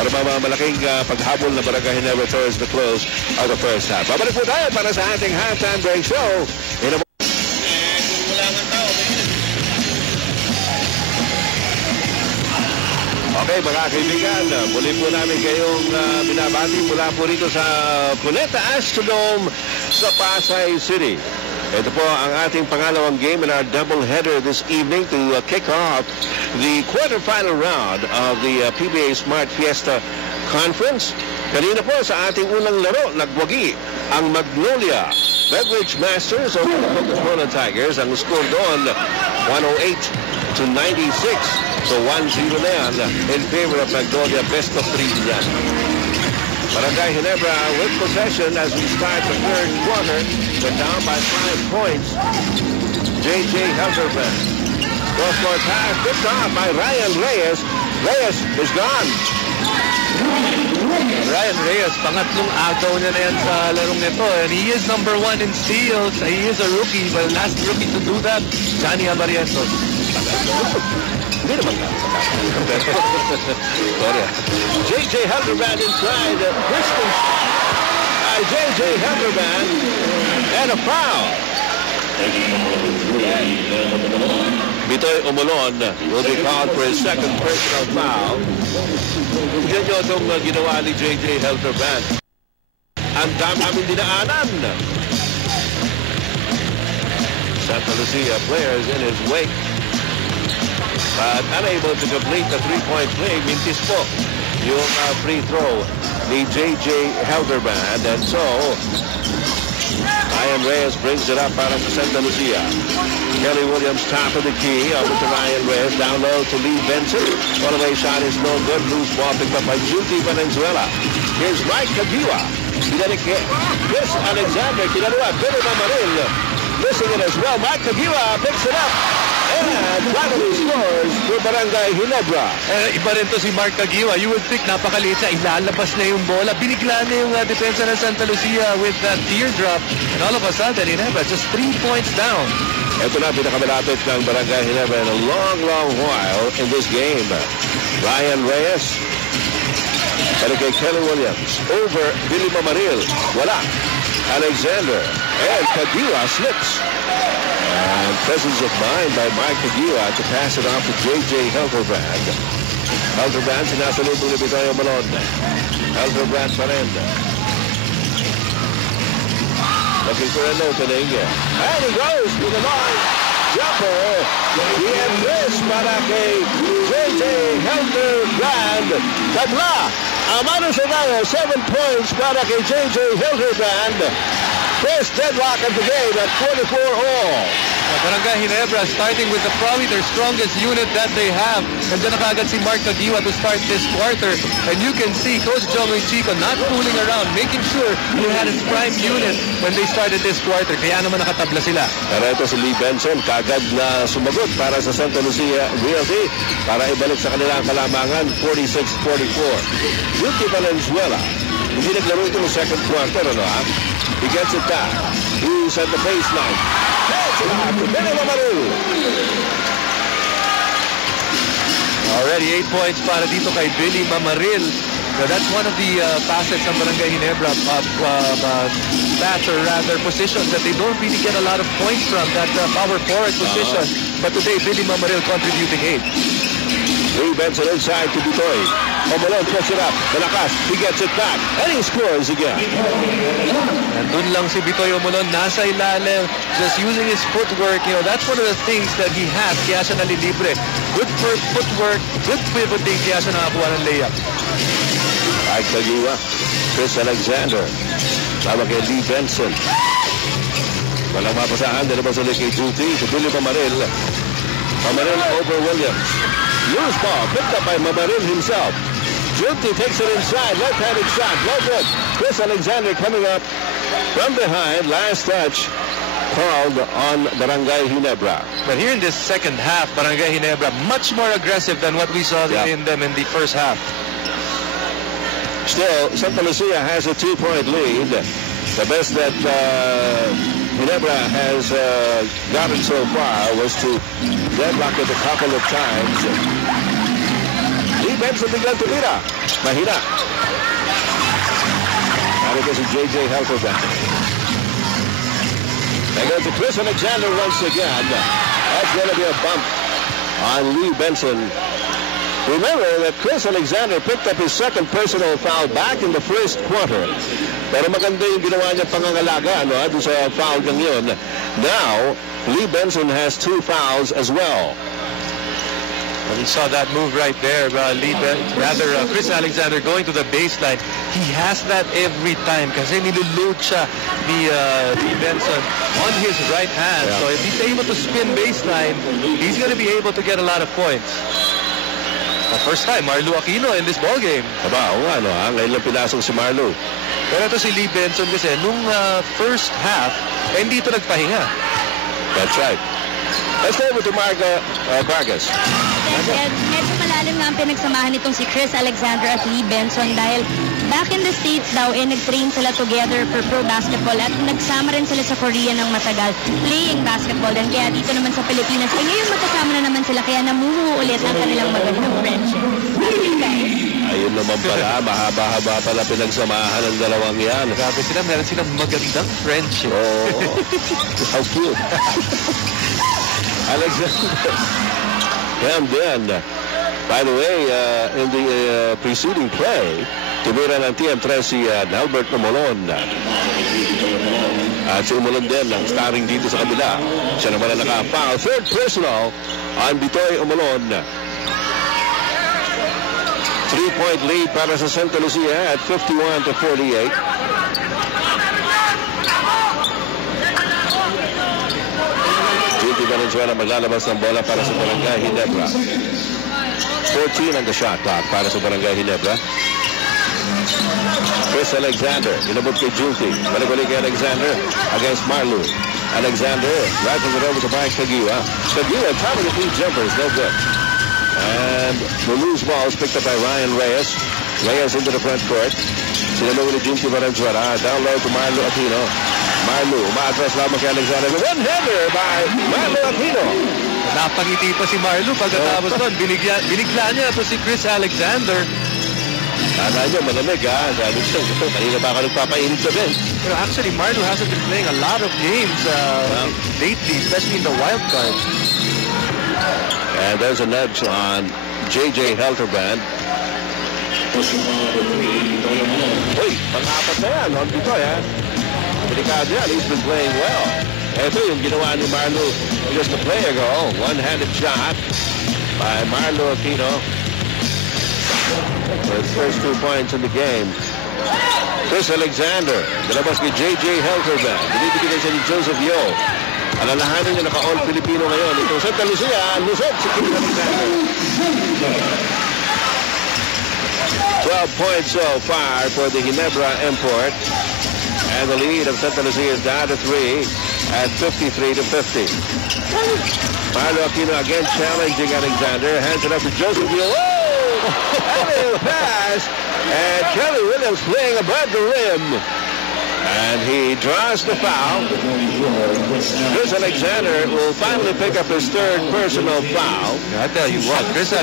Para malaking paghabol na Barangay Ginebra towards the close of the first half. Babalik po tayo para sa ating halftime break show. Okay, mga kaibigan, muli po namin kayong binabati mula po rito sa Cuneta Astrodome sa Pasay City. Ito po ang ating pangalawang game in our doubleheader this evening to kick off the quarterfinal round of the PBA Smart Fiesta Conference. Kanina po sa ating unang laro, nagwagi ang Magnolia Beverage Masters o Coca-Cola Tigers. Ang score doon, 108-96. So 1-0 na yan in favor of Magnolia. Best of 3 yan. Barangay Ginebra with possession as we start the third quarter. We're down by 5 points. J.J. Helderman. Cross-court pass picked off by Ryan Reyes. Reyes is gone. Ryan Reyes, pangatlong agaw niya na yan sa larong nito. And he is number 1 in steals. He is a rookie, but last rookie to do that, Johnny Amarientos. Hindi naman nga. J.J. Helderman inside. Distance by J.J. Helderman. And a foul. Bitoy Umulon will be called for his second personal foul. Tignan nyo itong ginawa ni J.J. Helderman. Ang daming dinaanan. Santa Lucia players in his wake, but unable to complete the three-point play. Mintis po yung free throw ni J.J. Helderman. And so, Ryan Reyes brings it up para sa Santa Lucia. Kelly Williams top of the key. Over to Ryan Reyes. Down low to Lee Benson. One-away shot is no good. Loose ball picked up by Judy Valenzuela. Here's Mike Kagiwa. Chris Alexander. Kinalawa. Billy Mamaril. Missing it as well. Mike Kagiwa picks it up. And finally scores for Barangay Ginebra. Iba rin to si Mark Kagiwa. You would think napakaliit na, ilalabas na yung bola. Binigla na yung depensa ng Santa Lucia with that teardrop. And all of a sudden, Ginebra just 3 points down. Ito na pinakamalapit ng Barangay Ginebra in a long while in this game. Ryan Reyes. Pero kay Kelly Williams. Over Billy Mamaril. Wala. Alexander. And Kagiwa slips. And presence of mind by Mike Kagiwa to pass it off to J.J. Helderbrand. Helderbrand sinasalubong ni Bitoy Umulon. Helderbrand pa rin. Looking for an opening. And he goes to the line. Jumper. The embrace para kay J.J. Helderbrand. Tabla. Amano Sagayo, 7 points para kay J.J. Helderbrand. First deadlock of the game at 44 all. Barangay Ginebra starting with probably their strongest unit that they have. Nandiyan na kaagad si Mark Kagiwa to start this quarter. And you can see Coach Joey Chico not fooling around, making sure he had his prime unit when they started this quarter. Kaya naman nakatabla sila. Pero ito si Lee Benson, kaagad na sumagot para sa Santa Lucia Realty para ibalik sa kanilang kalamangan 46-44. Yuki Valenzuela. Hindi naglaro ito ng second quarter, ano ha? He gets it back. He's at the baseline. That's it out to Billy Mamaril. Already 8 points para dito kay Billy Mamaril. So that's one of the facets ng Barangay Ginebra bats or rather positions that they don't really get a lot of points from, that power forward position. But today, Billy Mamaril contributing 8. Lee Benson inside to Bitoy. Umulon puts it up. Malakas. He gets it back. And he scores again. Nandun lang si Bitoy Umulon. Nasa ilalim. Just using his footwork. You know, that's one of the things that he has. Kaya siya nalilibre. Good footwork. Good pivoting. Kaya siya nakakuha ng layup. Mike Kagiwa. Chris Alexander. Tama kay Lee Benson. Walang mapasahan. Dalabas ulit kay Judy. Si Billy Mamaril. Mamaril over Williams. Loose ball picked up by Mamaril himself. Judy takes it inside. Left-handed shot. No good. Chris Alexander coming up from behind. Last touch called on Barangay Ginebra. But here in this second half, Barangay Ginebra much more aggressive than what we saw in them in the first half. Still, Santa Lucia has a 2-point lead. The best that Ginebra has gotten so far was to deadlock it a couple of times. Lee Benson biglang tumira. Mahina. Narito si J.J. Helterbrand. They go to Chris Alexander once again. That's going to be a bump on Lee Benson. Remember that Chris Alexander picked up his second personal foul back in the first quarter. Pero maganda yung ginawa niya pangangalaga doon sa foul ng yun. Now, Lee Benson has 2 fouls as well. Well, we saw that move right there. Chris Alexander going to the baseline. He has that every time kasi niloload siya ni Benson on his right hand. Yeah. So if he's able to spin baseline, he's going to be able to get a lot of points. The first time, Marlo Aquino in this ballgame. Aba, ngayon lang pinasok si Marlo. Pero ito si Lee Benson kasi nung first half, hindi ito nagpahinga. That's right. Let's go over to Marga Vargas. Medyo malalim na ang pinagsamahan nitong si Chris Alexander at Lee Benson dahil back in the States daw, nag-train sila together for pro basketball at nagsama rin sila sa Korea ng matagal playing basketball. And kaya dito naman sa Pilipinas, ngayon magkasama na naman sila kaya namumuo ulit ang kanilang magandang friendship. Ayun naman pala, mahaba-haba pala pinagsamahan ng dalawang yan. Grabe sila, meron silang magandang friendship. Oh, how cute. Alexander. And then, by the way, in the preceding play, tumira ng TM3 si Albert Umolon. At si Umolon din ang starring dito sa kabila. Siya naman ang naka-foul. Third personal on Bitoy Umolon. 3-point lead para sa Santa Lucia at 51-48. Junti Valenzuela maglalabas ng bola para sa Barangay Ginebra. 14 ang shot clock para sa Barangay Ginebra. Chris Alexander, inabot kay Junti. Balik-balik kay Alexander against Marlo. Alexander, rifles it over to Mike Kagiwa. Kagiwa, top of the 3 jumpers, no good. And the loose ball is picked up by Ryan Reyes. Reyes into the front court. Sinalo ni Junti Valenzuela. Down low to Marlo Aquino. Marlo, umaatras lamang kay Alexander. One-hander by Marlo Aquino. Napangiti pa si Marlo pagkatapos doon. Binigla niya ito si Chris Alexander. Kala niyo, malamig Dahil siya, kanina ba ka nagpapainit sa bench? Pero actually, Marlo hasn't been playing a lot of games lately, especially in the wild card. And there's a nudge on J.J. Helterbrand. Uy, pang-apat na yan. On Bitoy, Delikado yan. He's been playing well. Ito yung ginawa ni Marlo just a play ago. One-handed shot by Marlo Aquino. For his first 2 points in the game. Chris Alexander. Dalabas ni J.J. Helterbrand. Binibigyan siya ni Joseph Yo. Alalahanin niya naka-all Filipino ngayon. Itong Santa Lucia, lusot si Chris Alexander. 12 points so far for the Ginebra import. And the lead of Santa Lucia is down to 3 at 53-50. Marlo Aquino again challenging Alexander. Hands it up to Joseph Yo. Whoa! Pass. And Kelly Williams playing above the rim. And he draws the foul. Chris Alexander will finally pick up his 3rd personal foul. I tell you what, Chris Alexander